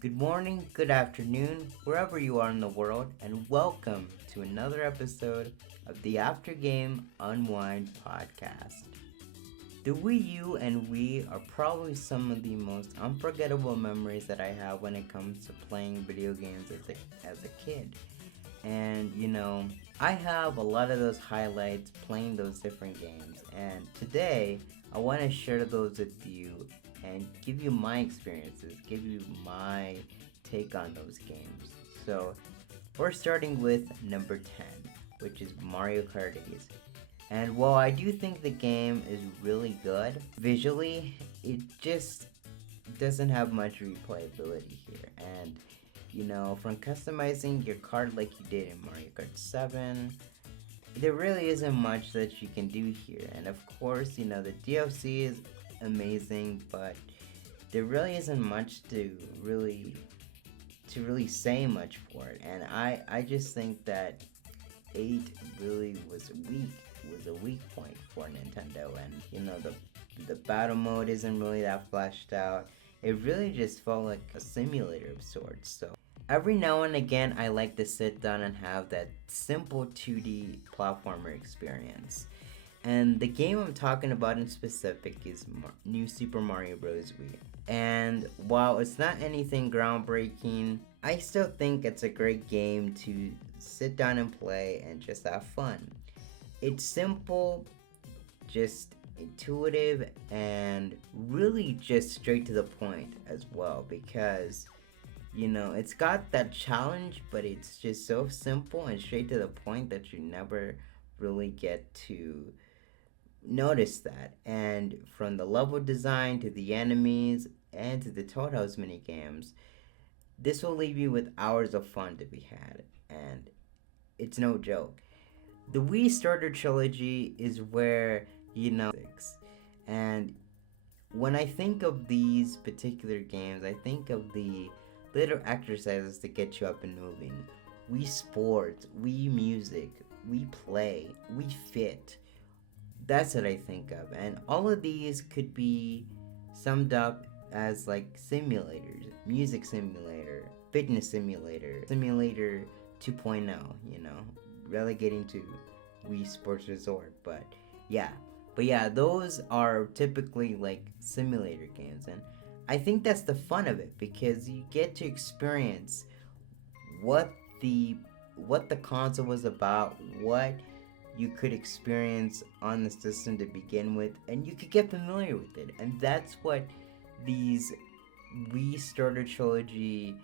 Good morning, good afternoon, wherever you are in the world, and welcome to another episode of the After Game Unwind podcast. The Wii U and Wii are probably some of the most unforgettable memories that I have when it comes to playing video games as a kid. And I have a lot of those highlights playing those different games. And today, I want to share those with you and give you my experiences, give you my take on those games. So, we're starting with number 10, which is Mario Kart 8. And while I do think the game is really good, visually, it just doesn't have much replayability here. And from customizing your card like you did in Mario Kart 7, there really isn't much that you can do here. And of course, the DLC is amazing, but there really isn't much to really say much for it. And I just think that 8 really was a weak point for Nintendo. And the battle mode isn't really that fleshed out. It really just felt like a simulator of sorts. So every now and again, I like to sit down and have that simple 2D platformer experience. And the game I'm talking about in specific is New Super Mario Bros. Wii. And while it's not anything groundbreaking, I still think it's a great game to sit down and play and just have fun. It's simple, just intuitive, and really just straight to the point as well, because it's got that challenge, but it's just so simple and straight to the point that you never really get to notice that. And from the level design to the enemies and to the Toad House mini games, this will leave you with hours of fun to be had, and it's no joke. The Wii Starter Trilogy is where, and when I think of these particular games, I think of the little exercises to get you up and moving. Wii Sports, Wii Music, Wii Play, Wii Fit. That's what I think of. And all of these could be summed up as like simulators. Music simulator, fitness simulator, simulator 2.0, relegating to Wii Sports Resort. But yeah, those are typically like simulator games, and I think that's the fun of it, because you get to experience what the console was about, what you could experience on the system to begin with, and you could get familiar with it. And that's what these Wii Starter Trilogy,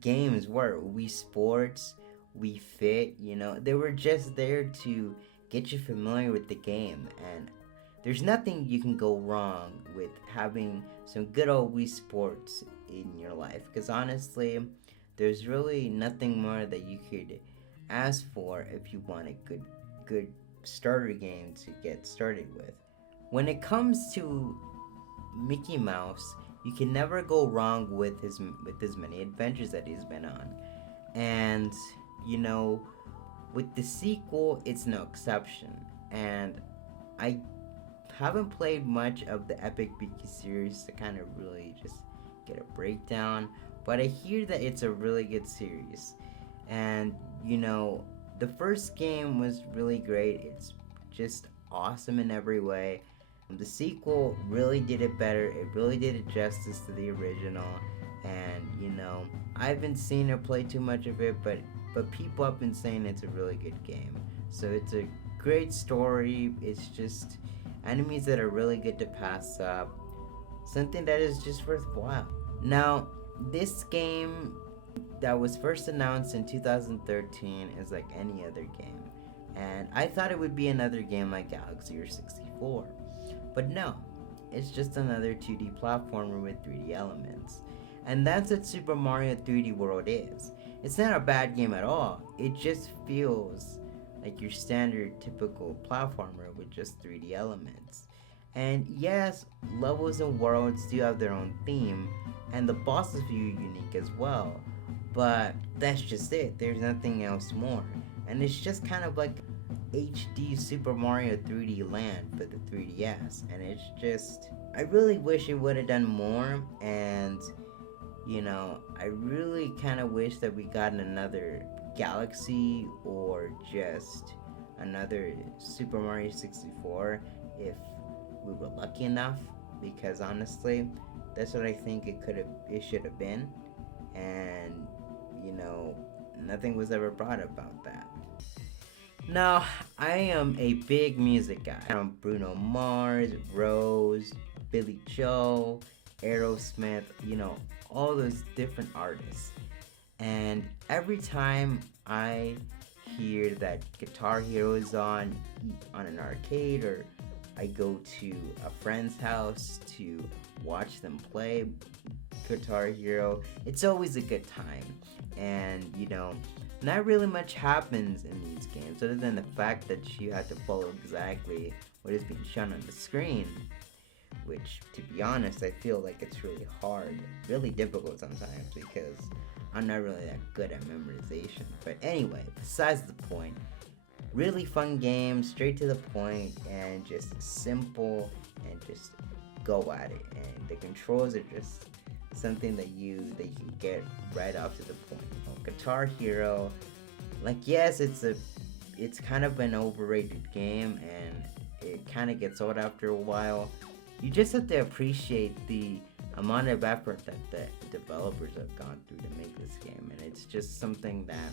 games were. Wii Sports, Wii Fit, they were just there to get you familiar with the game. And there's nothing you can go wrong with having some good old Wii Sports in your life, because honestly, there's really nothing more that you could ask for if you want a good starter game to get started with. When it comes to Mickey Mouse, you can never go wrong with his many adventures that he's been on. And with the sequel, it's no exception. And I haven't played much of the Epic Mickey series to kind of really just get a breakdown, but I hear that it's a really good series. And the first game was really great. It's just awesome in every way. The sequel really did it better. It really did it justice to the original. And I haven't seen or played too much of it, but people have been saying it's a really good game. So it's a great story. It's just enemies that are really good to pass up. Something that is just worthwhile. Now, this game that was first announced in 2013 is like any other game. And I thought it would be another game like Galaxy or 64. But no, it's just another 2D platformer with 3D elements. And that's what Super Mario 3D World is. It's not a bad game at all. It just feels like your standard typical platformer with just 3D elements. And yes, levels and worlds do have their own theme, and the bosses feel unique as well. But that's just it. There's nothing else more. And it's just kind of like HD Super Mario 3D Land for the 3DS. And it's just, I really wish it would have done more. And I really kind of wish that we got another Galaxy or just another Super Mario 64 if we were lucky enough, because honestly, that's what I think it should have been, and you know, nothing was ever brought about that. Now, I am a big music guy. I'm Bruno Mars, Rose, Billy Joel, Aerosmith, all those different artists. And every time I hear that Guitar Hero is on an arcade, or I go to a friend's house to watch them play Guitar Hero, it's always a good time. And not really much happens in these games other than the fact that you have to follow exactly what is being shown on the screen, which, to be honest, I feel like it's really hard, really difficult sometimes, because I'm not really that good at memorization. But anyway, besides the point, really fun game, straight to the point, and just simple, and just go at it. And the controls are just something that you can get right off to the point. Guitar Hero, like, yes, it's kind of an overrated game, and it kind of gets old after a while. You just have to appreciate the amount of effort that the developers have gone through to make this game, and it's just something that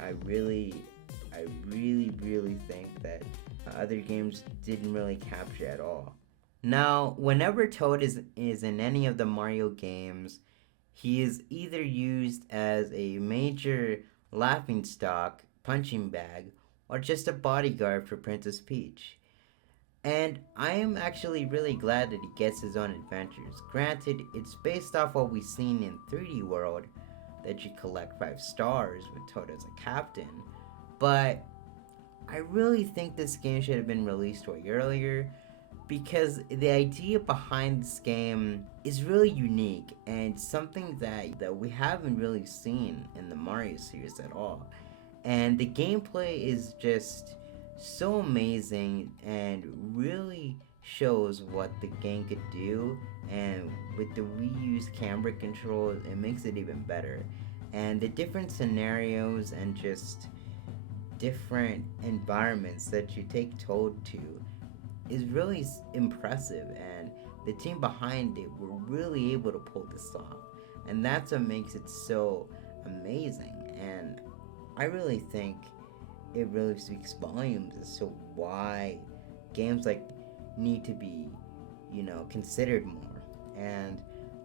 I really think that other games didn't really capture at all. Now, whenever Toad is in any of the Mario games, he is either used as a major laughingstock, punching bag, or just a bodyguard for Princess Peach. And I am actually really glad that he gets his own adventures. Granted, it's based off what we've seen in 3D World, that you collect 5 stars with Toad as a captain, but I really think this game should have been released way earlier, because the idea behind this game is really unique and something that we haven't really seen in the Mario series at all. And the gameplay is just so amazing and really shows what the game could do, and with the Wii U's camera controls, it makes it even better. And the different scenarios and just different environments that you take Toad to is really impressive, and the team behind it were really able to pull this off, and that's what makes it so amazing. And I really think it really speaks volumes as to why games like need to be considered more. And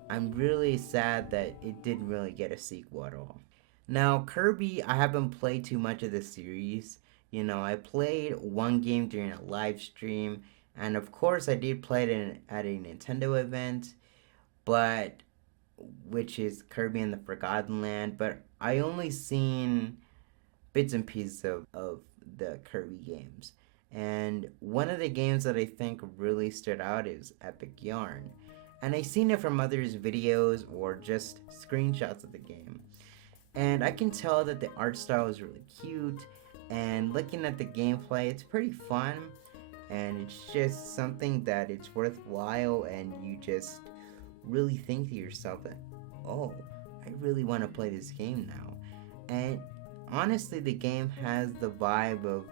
I'm really sad that it didn't really get a sequel at all. Now, Kirby, I haven't played too much of the series. I played one game during a live stream, and of course I did play it at a Nintendo event, but which is Kirby and the Forgotten Land, but I only seen bits and pieces of the Kirby games. And one of the games that I think really stood out is Epic Yarn. And I seen it from others' videos or just screenshots of the game. And I can tell that the art style is really cute, and looking at the gameplay, it's pretty fun, and it's just something that it's worthwhile, and you just really think to yourself that, oh, I really want to play this game now. And honestly, the game has the vibe of,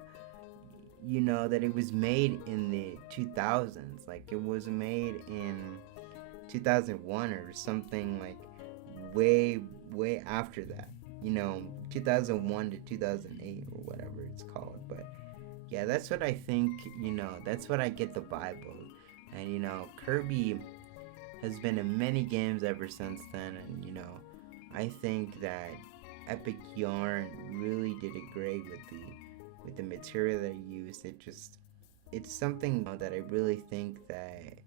that it was made in the 2000s. Like, it was made in 2001 or something, like way after that. 2001 to 2008 or whatever it's called. But yeah, that's what I think, that's what I get the vibe of. And Kirby has been in many games ever since then, and I think that Epic Yarn really did it great with the material that I used. It's something that I really think that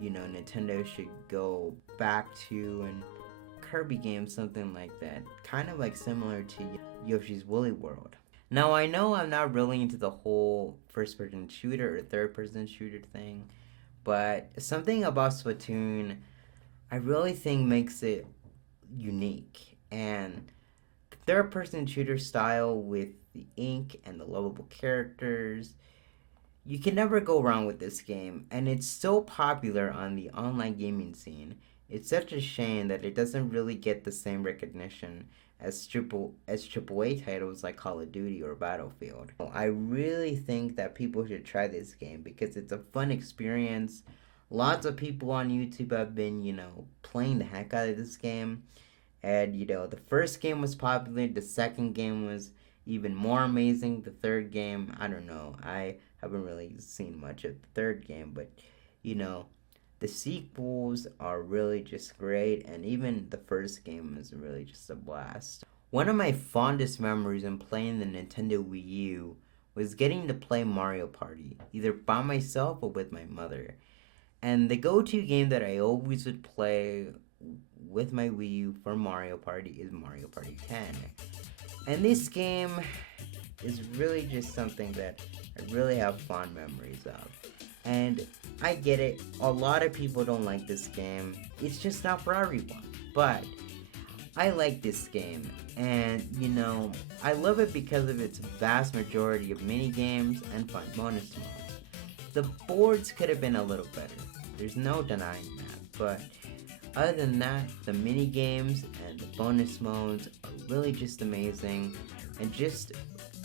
Nintendo should go back to, and Kirby game, something like that, kind of like similar to Yoshi's Woolly World. Now, I know I'm not really into the whole first-person shooter or third-person shooter thing, but something about Splatoon I really think makes it unique. And the third-person shooter style with the ink and the lovable characters, you can never go wrong with this game, and it's so popular on the online gaming scene. It's such a shame that it doesn't really get the same recognition as AAA titles like Call of Duty or Battlefield. I really think that people should try this game because it's a fun experience. Lots of people on YouTube have been, playing the heck out of this game. And, the first game was popular, the second game was even more amazing. The third game, I don't know. I haven't really seen much of the third game, but, you know, the sequels are really just great, and even the first game is really just a blast. One of my fondest memories in playing the Nintendo Wii U was getting to play Mario Party, either by myself or with my mother. And the go-to game that I always would play with my Wii U for Mario Party is Mario Party 10. And this game is really just something that I really have fond memories of. And I get it, a lot of people don't like this game. It's just not for everyone. But I like this game, and I love it because of its vast majority of mini games and fun bonus modes. The boards could have been a little better. There's no denying that, but other than that, the mini games and the bonus modes are really just amazing and just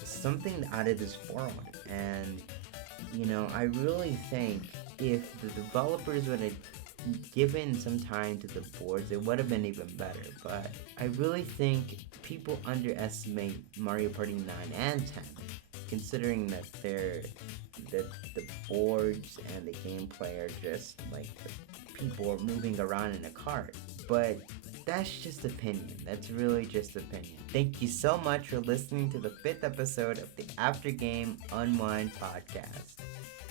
something out of this world. And I really think if the developers would have given some time to the boards, it would have been even better. But I really think people underestimate Mario Party 9 and 10, considering that the boards and the gameplay are just like people are moving around in a cart. But that's just opinion. That's really just opinion. Thank you so much for listening to the 5th episode of the After Game Unwind podcast.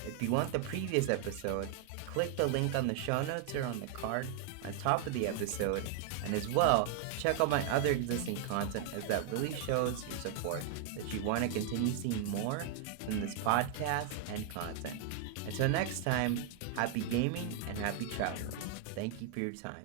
If you want the previous episode, click the link on the show notes or on the card on top of the episode, and as well, check out my other existing content, as that really shows your support that you want to continue seeing more from this podcast and content. Until next time, happy gaming and happy travel. Thank you for your time.